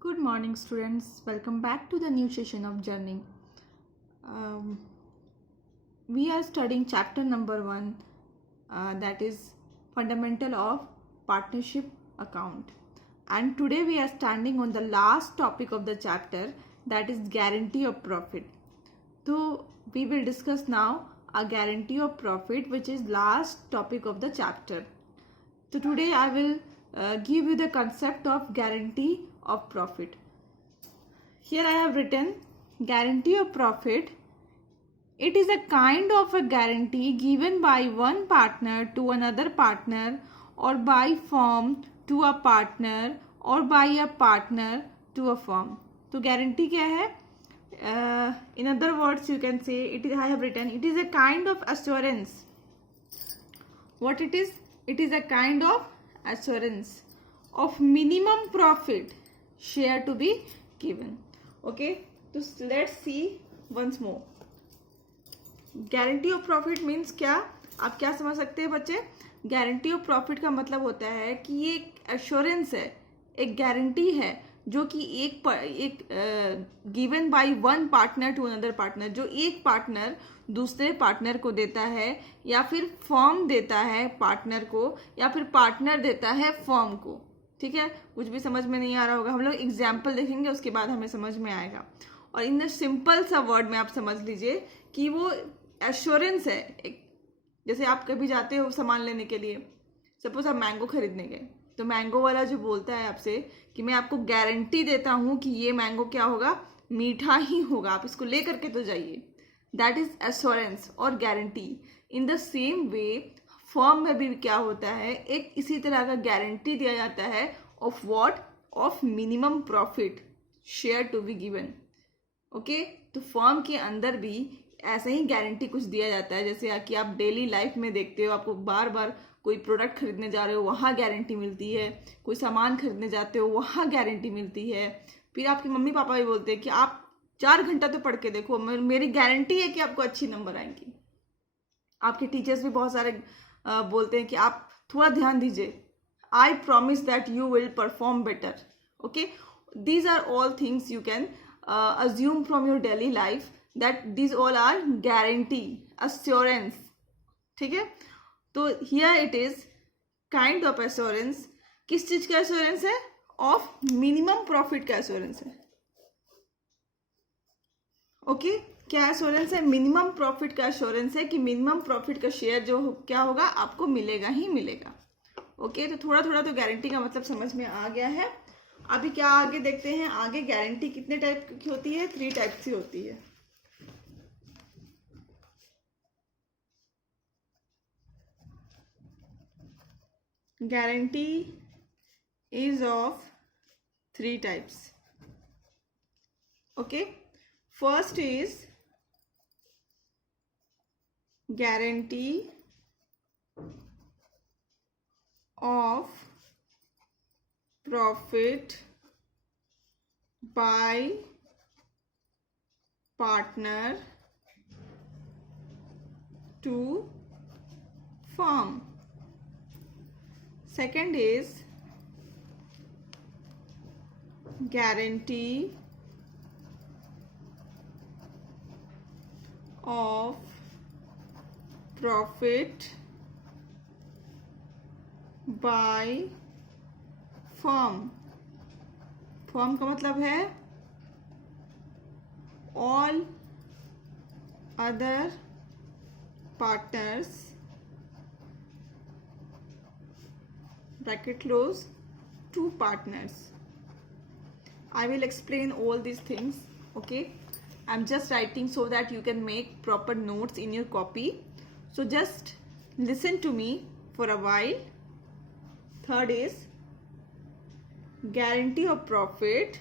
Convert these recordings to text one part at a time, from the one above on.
Good morning, students. Welcome back to the new session of Journey. Um, we are studying chapter number 1, that is Fundamental of Partnership Account. And today we are standing on the last topic of the chapter, that is guarantee of profit. So we will discuss now a guarantee of profit, which is last topic of the chapter. So today I will give you the concept of guarantee of profit. Here I have written guarantee of profit. It is a kind of a guarantee given by one partner to another partner or by firm to a partner or by a partner to a firm. तो guarantee क्या है? In other words, you can say I have written it is a kind of assurance. What it is? It is a kind of assurance of minimum profit share to be given. Okay, so let's see once more. Guarantee of profit means क्या? आप क्या समझ सकते हैं बच्चे? Guarantee of profit का मतलब होता है कि ये एक एश्योरेंस है, एक गारंटी है जो कि एक given by one partner to another partner, जो एक पार्टनर दूसरे पार्टनर को देता है या फिर फर्म देता है पार्टनर को या फिर पार्टनर देता है फर्म को. ठीक है, कुछ भी समझ में नहीं आ रहा होगा, हम लोग एग्जाम्पल देखेंगे उसके बाद हमें समझ में आएगा. और इन सिंपल सा वर्ड में आप समझ लीजिए कि वो एश्योरेंस है. एक जैसे आप कभी जाते हो सामान लेने के लिए, सपोज आप मैंगो खरीदने गए, तो मैंगो वाला जो बोलता है आपसे कि मैं आपको गारंटी देता हूँ कि ये मैंगो क्या होगा, मीठा ही होगा, आप इसको ले करके तो जाइए. दैट इज एश्योरेंस और guarantee. In the same way firm में भी क्या होता है, एक इसी तरह का गारंटी दिया जाता है of what, of minimum profit share to be given. Okay, तो फर्म के अंदर भी ऐसे ही गारंटी कुछ दिया जाता है. जैसे कि आप डेली लाइफ में देखते हो, आपको बार बार कोई प्रोडक्ट खरीदने जा रहे हो वहाँ गारंटी मिलती है, कोई सामान खरीदने जाते हो वहाँ गारंटी मिलती है. फिर आपके मम्मी पापा भी बोलते हैं कि आप 4 घंटा तो पढ़ के देखो, मेरी गारंटी है कि आपको अच्छी नंबर आएंगी. आपके टीचर्स भी बहुत सारे बोलते हैं कि आप थोड़ा ध्यान दीजिए, I promise that you will perform better. Okay, these are all things you can assume from your daily life that these all are guarantee, assurance. ठीक है, तो here it is kind of assurance. किस चीज का assurance है? of minimum profit का assurance है. Okay, क्या assurance है? मिनिमम प्रॉफिट का assurance है कि मिनिमम प्रॉफिट का शेयर जो क्या होगा आपको मिलेगा ही मिलेगा. ओके, तो थोड़ा थोड़ा तो गारंटी का मतलब समझ में आ गया है. अभी क्या आगे देखते हैं. आगे गारंटी कितने टाइप की होती है? 3 टाइप की होती है. Guarantee is of 3 types. Okay, first is guarantee of profit by partner to firm. Second is guarantee of profit by firm. Firm का मतलब है all other partners bracket close to partners. I will explain all these things. Okay, I'm just writing so that you can make proper notes in your copy. So just listen to me for a while. Third is guarantee of profit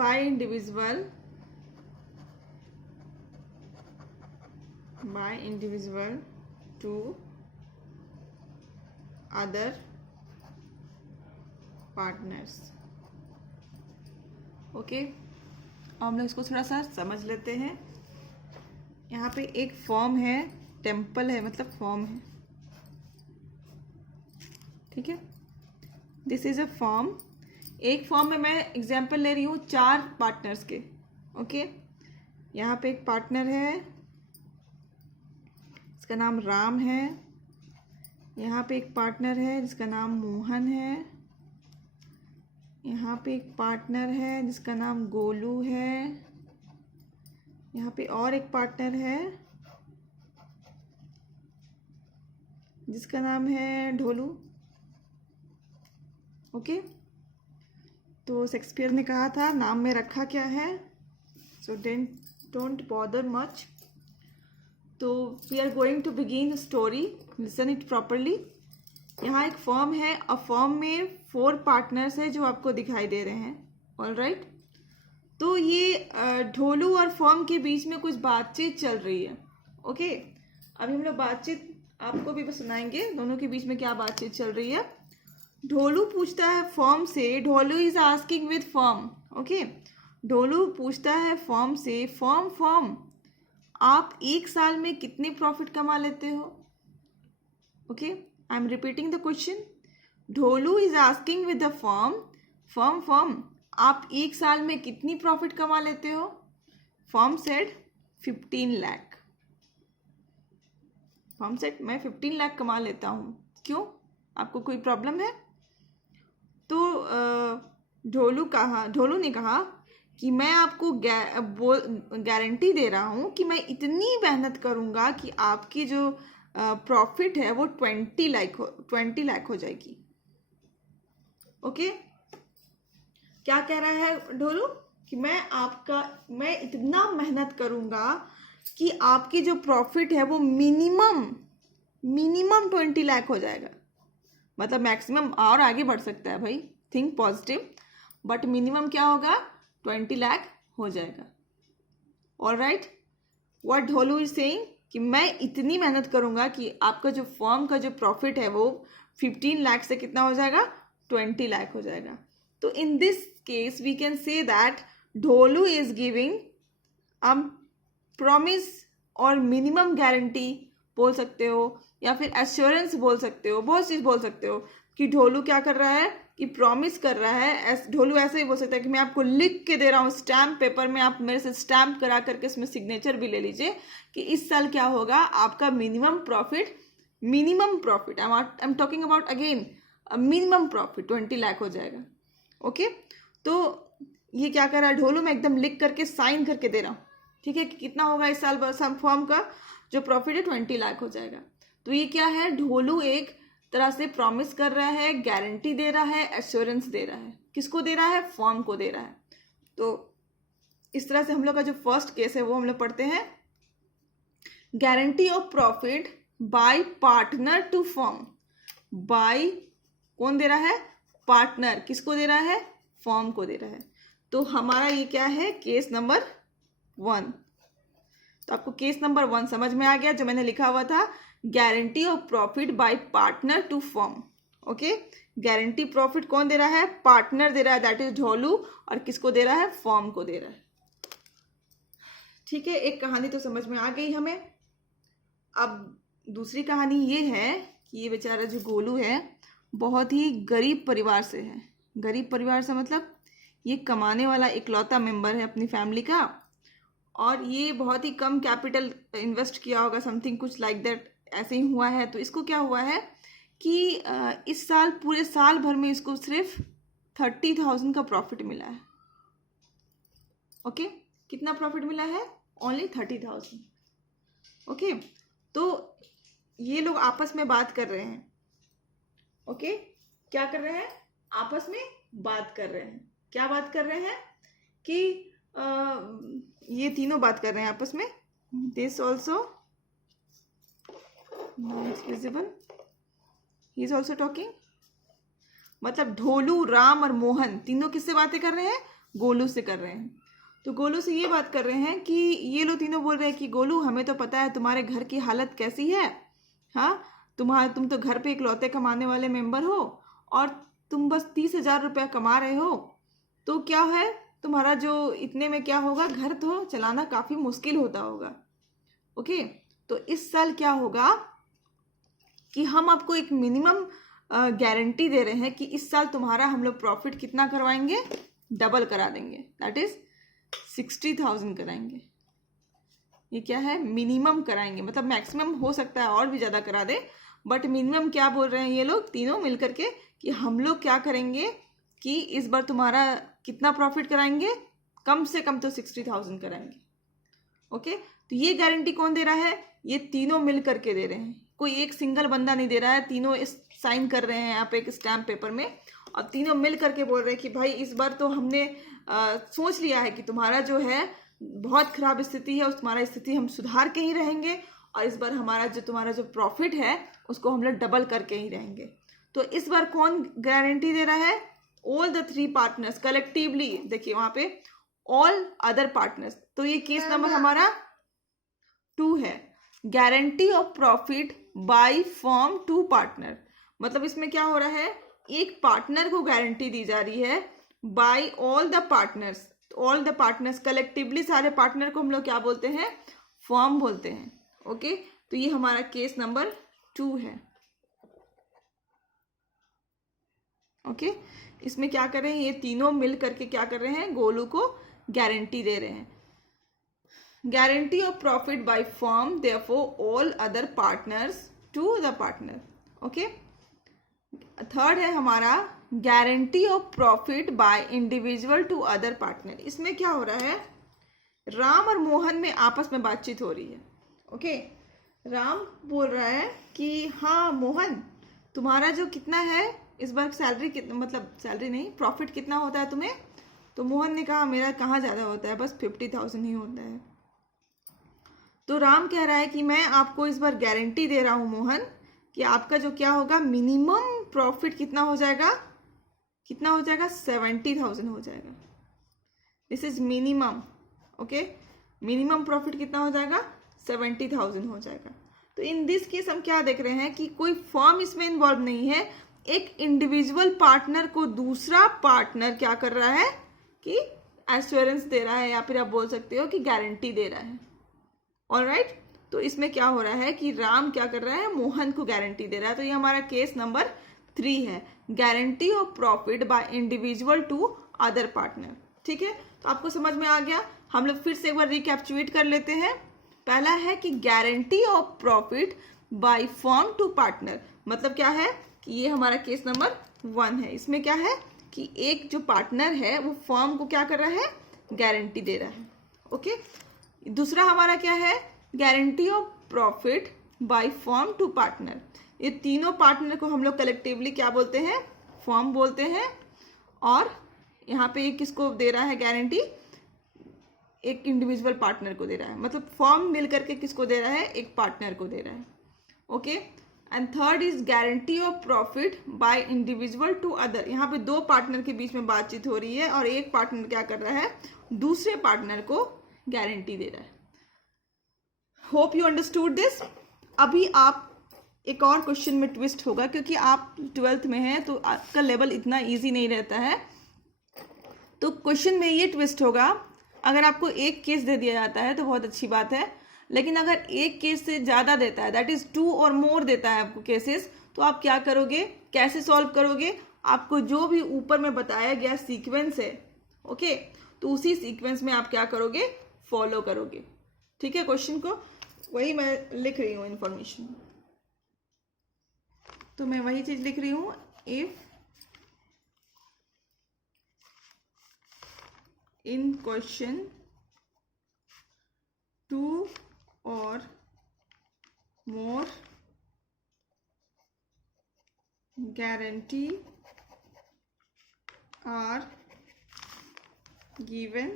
by individual to other partners. Okay, हम लोग इसको थोड़ा सा समझ लेते हैं. यहाँ पे एक फॉर्म है, टेम्पल है, मतलब फॉर्म है, ठीक है। This is a form. एक फॉर्म में मैं एग्जाम्पल ले रही हूँ 4 पार्टनर्स के, ओके। यहाँ पे एक पार्टनर है, इसका नाम राम है। यहाँ पे एक पार्टनर है जिसका नाम मोहन है। यहाँ पे एक पार्टनर है जिसका नाम गोलू है। यहाँ पे और एक पार्टनर है जिसका नाम है ढोलू, ओके। तो शेक्सपियर ने कहा था नाम में रखा क्या है, सो डोंट बॉदर मच। तो we are going to begin story, listen it properly. यहाँ एक फॉर्म है, अ फॉर्म में 4 पार्टनर्स है जो आपको दिखाई दे रहे हैं, ऑल राइट। तो ये ढोलू और फॉर्म के बीच में कुछ बातचीत चल रही है, ओके। अभी हम लोग बातचीत आपको भी सुनाएंगे, दोनों के बीच में क्या बातचीत चल रही है। ढोलू पूछता है फॉर्म से, Dholu is asking with form, okay. Dholu पूछता है फॉर्म से, फॉर्म आप एक साल में कितने प्रॉफिट कमा लेते हो, okay. I am repeating the question. Dholu is asking with the form आप एक साल में कितनी प्रॉफिट कमा लेते हो। Form said 15 lakh. Form said मैं 15 लाख कमा लेता हूँ, क्यों, आपको कोई प्रॉब्लम है। तो ढोलू ने कहा कि मैं आपको गारंटी दे रहा हूँ कि मैं इतनी मेहनत करूँगा कि आपकी जो प्रॉफिट है वो 20 लाख हो जाएगी, ओके। क्या कह रहा है ढोलू कि मैं इतना मेहनत करूँगा कि आपकी जो प्रॉफिट है वो मिनिमम 20 लाख हो जाएगा। मतलब मैक्सिमम और आगे बढ़ सकता है भाई, थिंक पॉजिटिव, बट मिनिमम क्या होगा, 20 लाख हो जाएगा, all right. What Dholu is saying कि मैं इतनी मेहनत करूंगा कि आपका जो फर्म का जो प्रॉफिट है वो 15 लाख से कितना हो जाएगा, 20 लाख हो जाएगा। तो in this case we can say that Dholu is giving a promise और मिनिमम गारंटी बोल सकते हो, या फिर एश्योरेंस बोल सकते हो, बहुत चीज़ बोल सकते हो कि ढोलू क्या कर रहा है कि प्रॉमिस कर रहा है। ढोलू ऐसे ही बोल सकता है कि मैं आपको लिख के दे रहा हूँ स्टैम्प पेपर में, आप मेरे से स्टैम्प करा करके इसमें सिग्नेचर भी ले लीजिए कि इस साल क्या होगा, आपका minimum profit I am talking about again minimum profit 20 lakh हो जाएगा, ओके। तो ये क्या कर रहा है ढोलू, मैं एकदम लिख करके साइन करके दे रहा हूँ, ठीक है, कि कितना होगा इस साल फर्म का जो प्रॉफिट है 20 लाख हो जाएगा। तो ये क्या है, ढोलू एक तरह से प्रॉमिस कर रहा है, गारंटी दे रहा है, एश्योरेंस दे रहा है। किसको दे रहा है, फर्म को दे रहा है। तो इस तरह से हम लोग का जो फर्स्ट केस है वो हम लोग पढ़ते हैं, guarantee of profit by partner to firm. By कौन दे रहा है, पार्टनर, किसको दे रहा है, फर्म को दे रहा है। तो हमारा ये क्या है, केस नंबर 1। तो आपको केस नंबर 1 समझ में आ गया, जो मैंने लिखा हुआ था, guarantee of profit by partner to firm, okay. Guarantee profit कौन दे रहा है, पार्टनर दे रहा है, दैट इज ढोलू, और किसको दे रहा है, फर्म को दे रहा है, ठीक है। एक कहानी तो समझ में आ गई हमें। अब दूसरी कहानी ये है कि ये बेचारा जो गोलू है बहुत ही गरीब परिवार से है। गरीब परिवार से मतलब ये कमाने वाला इकलौता मेंबर है अपनी फैमिली का, और ये बहुत ही कम कैपिटल इन्वेस्ट किया होगा, समथिंग कुछ लाइक दैट ऐसे ही हुआ है। तो इसको क्या हुआ है कि इस साल पूरे साल भर में इसको सिर्फ 30,000 का प्रॉफिट मिला है, ओके। कितना प्रॉफिट मिला है, ओनली 30,000, ओके। तो ये लोग आपस में बात कर रहे हैं, ओके। क्या कर रहे हैं, आपस में बात कर रहे हैं। क्या बात कर रहे हैं कि ये तीनों बात कर रहे हैं आपस में। This also not visible, he is also talking. मतलब ढोलू, राम और मोहन तीनों किससे बातें कर रहे हैं, गोलू से कर रहे हैं। तो गोलू से ये बात कर रहे हैं कि ये लोग तीनों बोल रहे हैं कि गोलू, हमें तो पता है तुम्हारे घर की हालत कैसी है, हाँ, तुम तो घर पे इकलौते कमाने वाले मेंबर हो, और तुम बस 30,000 रुपया कमा रहे हो। तो क्या है तुम्हारा जो इतने में क्या होगा, घर तो चलाना काफ़ी मुश्किल होता होगा। ओके, तो इस साल क्या होगा कि हम आपको एक मिनिमम गारंटी दे रहे हैं कि इस साल तुम्हारा हम लोग प्रॉफिट कितना करवाएंगे, डबल करा देंगे, दैट इज 60,000 कराएंगे। ये क्या है, मिनिमम कराएंगे, मतलब मैक्सिमम हो सकता है और भी ज़्यादा करा दे, बट मिनिमम क्या बोल रहे हैं ये लोग तीनों मिलकर के कि हम लोग क्या करेंगे कि इस बार तुम्हारा कितना प्रॉफिट कराएंगे, कम से कम तो 60,000 कराएंगे। ओके, तो ये गारंटी कौन दे रहा है, ये तीनों मिल करके दे रहे हैं, कोई एक सिंगल बंदा नहीं दे रहा है, तीनों इस साइन कर रहे हैं यहाँ पे एक स्टैम्प पेपर में, और तीनों मिल करके बोल रहे हैं कि भाई इस बार तो हमने सोच लिया है कि तुम्हारा जो है बहुत खराब स्थिति है, उस तुम्हारा स्थिति हम सुधार के ही रहेंगे, और इस बार हमारा जो तुम्हारा जो प्रॉफिट है उसको हम लोग डबल करके ही रहेंगे। तो इस बार कौन गारंटी दे रहा है, ऑल द 3 पार्टनर्स कलेक्टिवली, देखिए वहां पे ऑल अदर पार्टनर्स, तो ये केस नंबर हमारा 2 है, guarantee of profit by firm to partner. मतलब इसमें क्या हो रहा है, एक पार्टनर को गारंटी दी जा रही है by all the partners, all the partners collectively, सारे पार्टनर को हम लोग क्या बोलते हैं, फर्म बोलते हैं। ओके, तो ये हमारा केस नंबर 2 है। ओके, इसमें क्या कर रहे हैं, ये तीनों मिल करके क्या कर रहे हैं, गोलू को गारंटी दे रहे हैं, guarantee of profit by firm therefore all other partners to the partner. Okay, third है हमारा guarantee of profit by individual to other partner. इसमें क्या हो रहा है, राम और मोहन में आपस में बातचीत हो रही है। ओके, राम बोल रहा है कि हाँ मोहन, तुम्हारा जो कितना है इस बार सैलरी, कितना मतलब सैलरी नहीं, प्रॉफिट कितना होता है तुम्हें, तो मोहन ने कहा मेरा कहाँ ज़्यादा होता है, बस 50,000 ही होता है। तो राम कह रहा है कि मैं आपको इस बार गारंटी दे रहा हूँ मोहन कि आपका जो क्या होगा, मिनिमम प्रॉफिट कितना हो जाएगा, कितना हो जाएगा, 70,000 हो जाएगा। This is minimum. Okay, minimum profit कितना हो जाएगा, 70,000 हो जाएगा। तो इन दिस केस हम क्या देख रहे हैं कि कोई फर्म इसमें इन्वॉल्व नहीं है, एक इंडिविजुअल पार्टनर को दूसरा पार्टनर क्या कर रहा है कि एश्योरेंस दे रहा है, या फिर आप बोल सकते हो कि गारंटी दे रहा है। ऑलराइट, तो इसमें क्या हो रहा है कि राम क्या कर रहा है, मोहन को गारंटी दे रहा है। तो ये हमारा केस नंबर 3 है, guarantee of profit by individual to other partner. ठीक है, तो आपको समझ में आ गया। हम लोग फिर से एक बार रिकैप्चुलेट कर लेते हैं। पहला है कि guarantee of profit by firm to partner, मतलब क्या है कि ये हमारा केस नंबर 1 है। इसमें क्या है कि एक जो पार्टनर है वो फर्म को क्या कर रहा है, गारंटी दे रहा है। ओके, दूसरा हमारा क्या है, guarantee of profit by firm to partner. ये तीनों पार्टनर को हम लोग कलेक्टिवली क्या बोलते हैं, फर्म बोलते हैं। और यहाँ पे ये किसको दे रहा है गारंटी, एक इंडिविजुअल पार्टनर को दे रहा है, मतलब फर्म मिल करके किसको दे रहा है, एक पार्टनर को दे रहा है। Okay, and third is guarantee of profit by individual to other. यहाँ पे 2 पार्टनर के बीच में बातचीत हो रही है और एक पार्टनर क्या कर रहा है, दूसरे पार्टनर को गारंटी दे रहा है। Hope you understood this. अभी आप एक और क्वेश्चन में ट्विस्ट होगा, क्योंकि आप 12th में हैं तो आपका लेवल इतना इजी नहीं रहता है, तो क्वेश्चन में ये ट्विस्ट होगा, अगर आपको एक केस दे दिया जाता है तो बहुत अच्छी बात है, लेकिन अगर एक केस से ज़्यादा देता है, दैट इज 2 और मोर देता है आपको केसेस, तो आप क्या करोगे, कैसे सॉल्व करोगे, आपको जो भी ऊपर में बताया गया सीक्वेंस है, ओके, तो उसी सीक्वेंस में आप क्या करोगे, फॉलो करोगे। ठीक है, क्वेश्चन को वही मैं लिख रही हूँ इंफॉर्मेशन, तो मैं वही चीज लिख रही हूँ, if in question 2 or more guarantee are given,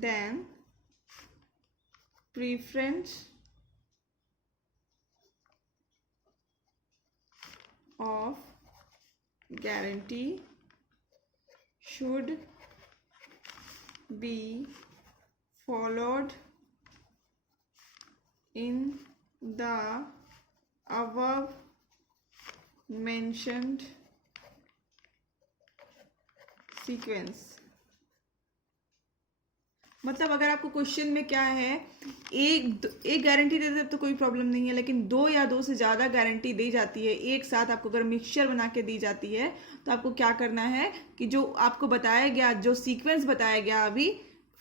then preference of guarantee should be followed in the above mentioned sequence। मतलब अगर आपको क्वेश्चन में क्या है एक गारंटी देते हैं तो कोई प्रॉब्लम नहीं है, लेकिन 2 या 2 से ज़्यादा गारंटी दी जाती है एक साथ आपको, अगर मिक्सचर बना के दी जाती है तो आपको क्या करना है कि जो आपको बताया गया, जो सीक्वेंस बताया गया अभी,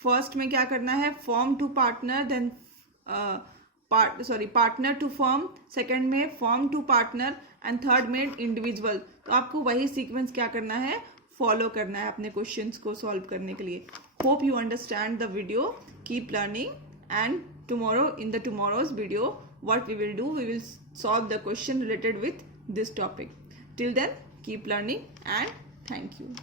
फर्स्ट में क्या करना है, form to partner, then partner to form, second में form to partner, and third में इंडिविजुअल। तो आपको वही सीक्वेंस क्या करना है, फॉलो करना है अपने क्वेश्चंस को सॉल्व करने के लिए। Hope you understand the video, keep learning, and tomorrow in the tomorrow's video what we will do, we will solve the question related with this topic. Till then, keep learning and thank you.